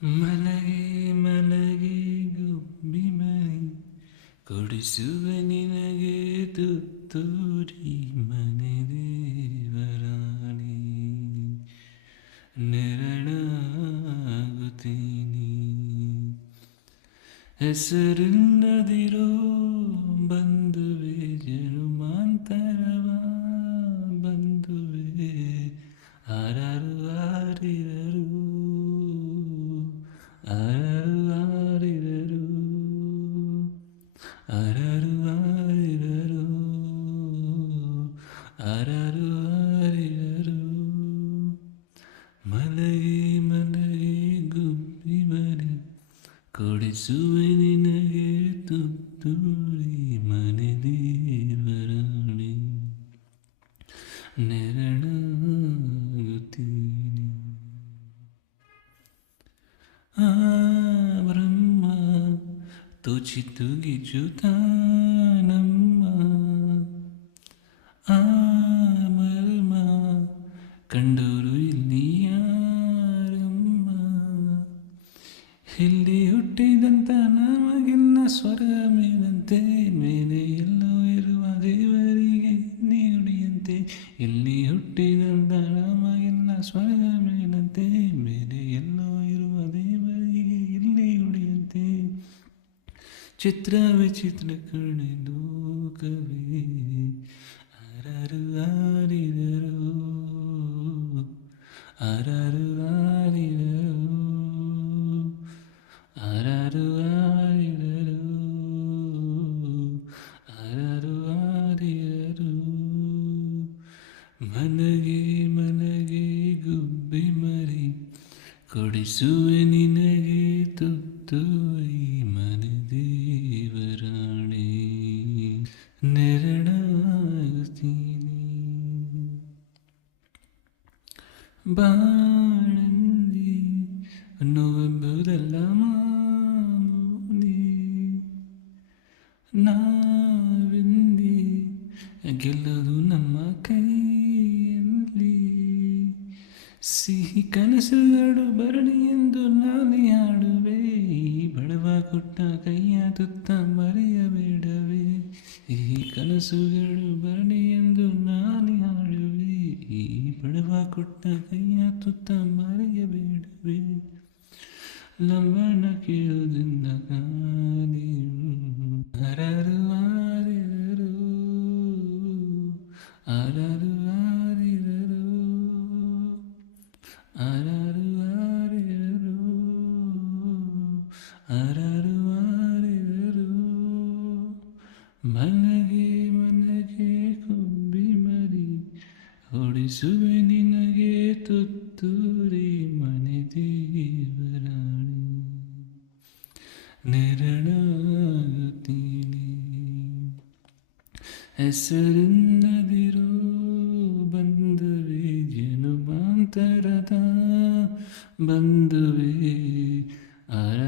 ಮಲಗೆ ಮಲಗೆ ಗುಬ್ಬಿ ಮರಿ ಕೊಡಿಸುವ ನಿನಗೆ ತುತ್ತೂರಿ ಮನೆ ದೇವರಾಣಿ ನೆರಳಾಗುತ್ತೀನಿ ಹೆಸರಿಲ್ಲದಿರೋ ಬಂಧುವೆ ಜನುಮಾಂತರವ ಬಂಧುವೆ ಆರಾರು ಆರಿರರು ಆರಾರು ಆರಿರರು ಆರಾರು ಆರಿರರು ಆರಾರು ಆರಿರರು ಮಲಗೆ ಮಲಗೆ ಗುಬ್ಬಿ ಮರಿ ಕೊಡಿಸುವೆ ನಿನಗೆ ತುತ್ತೂರಿ ಮನೆ ದೇವರಾಣಿ ನೆರಳಾಗುತ್ತೀನಿ ಆ ಬ್ರಹ್ಮ ತೋಚಿತು ಗಿಜುತಾನಮ್ಮ ಆ ಮರ್ಮ ಕಂಡೋರು ಇಲ್ಲಿ ಯಾರಮ್ಮ ಇಲ್ಲಿ ಹುಟ್ಟಿದಂತ ನಮಗಿನ್ನ ಸ್ವರ್ಗ ಮೇಲಂತೆ ಮೇಲೆ ಎಲ್ಲೋ ಇರುವ ದೇವರಿಗೆ ನುಡಿಯಂತೆ ಇಲ್ಲಿ ಹುಟ್ಟಿದಂತ ನಮಗಿನ್ನ ಸ್ವರ್ಗ ಮೇಲಂತೆ ಮೇಲೆ ಎಲ್ಲೋ ಇರುವ ದೇವರಿಗೆ ಇಲ್ಲಿ ನುಡಿಯಂತೆ ಚಿತ್ರ ವಿಚಿತ್ರ ಕಣೆ ಲೋಕವೇ ಆರಾರು ಆರಿದರು ಆರಾರು ಆರಿದರು ಆರಾರು ಆರಿದರು ಆರಾರು ಆರಿದರು ಮಲಗೆ ಮಲಗೆ ಗುಬ್ಬಿ ಮರಿ ಕೊಡಿಸುವೆ ನಿನಗೆ ತುತ್ತೂರಿ ಮನೆ ದೇವರಾಣಿ ನೆರಳಾಗುತ್ತೀನಿ ಬಾಳಲ್ಲಿ ನೋವೆಂಬುದಲ್ಲ ಮಾಮೂಲಿ ನಾವೆಂದಿ ಗೆಲ್ಲೋದು ನಮ್ಮ ಕೈಯಲ್ಲಿ ಸಿಹಿ ಕನಸುಗಳು ಬರಲಿ ಎಂದು ನಾನೇ ಹಾಡುವೆ ಈ ಬಡವ ಕೊಟ್ಟ ಕೈಯ ತುತ್ತ ಮರೆಯಬೇಡವೇ ಈ ಕನಸುಗಳು ಬರಲಿ ಎಂದು ನಾನೇ ಹಾಡುವೆ ಈ ಬಡವ ಕೊಟ್ಟ ಕೈಯ ತುತ್ತ ಮರೆಯಬೇಡವೇ ಲಂಬನ ಕೇಳೋದ್ರಿಂದ ಕಾಲಿಯು ಆರಾರು ಆರಿದರು ಆರಾರು ಆರಿದರು ಆರಾರು ಆರಿದರು ಆರಾರು ಆರಿದರು ಮಲಗೆ ಮಲಗೆ ಗುಬ್ಬಿ ಮರಿ ಹೊಡಿಸುವೆ ನಿನಗೆ ತುತ್ತೂರಿ ಮನೆ ದೇವರಾಣಿ ನೆರಳಾಗುತ್ತೀನಿ ಹೆಸರಿಲ್ಲದಿರೋ ಬಂಧುವೆ ಜನುಮಾಂತರದ ಬಂಧುವೆ ಆರ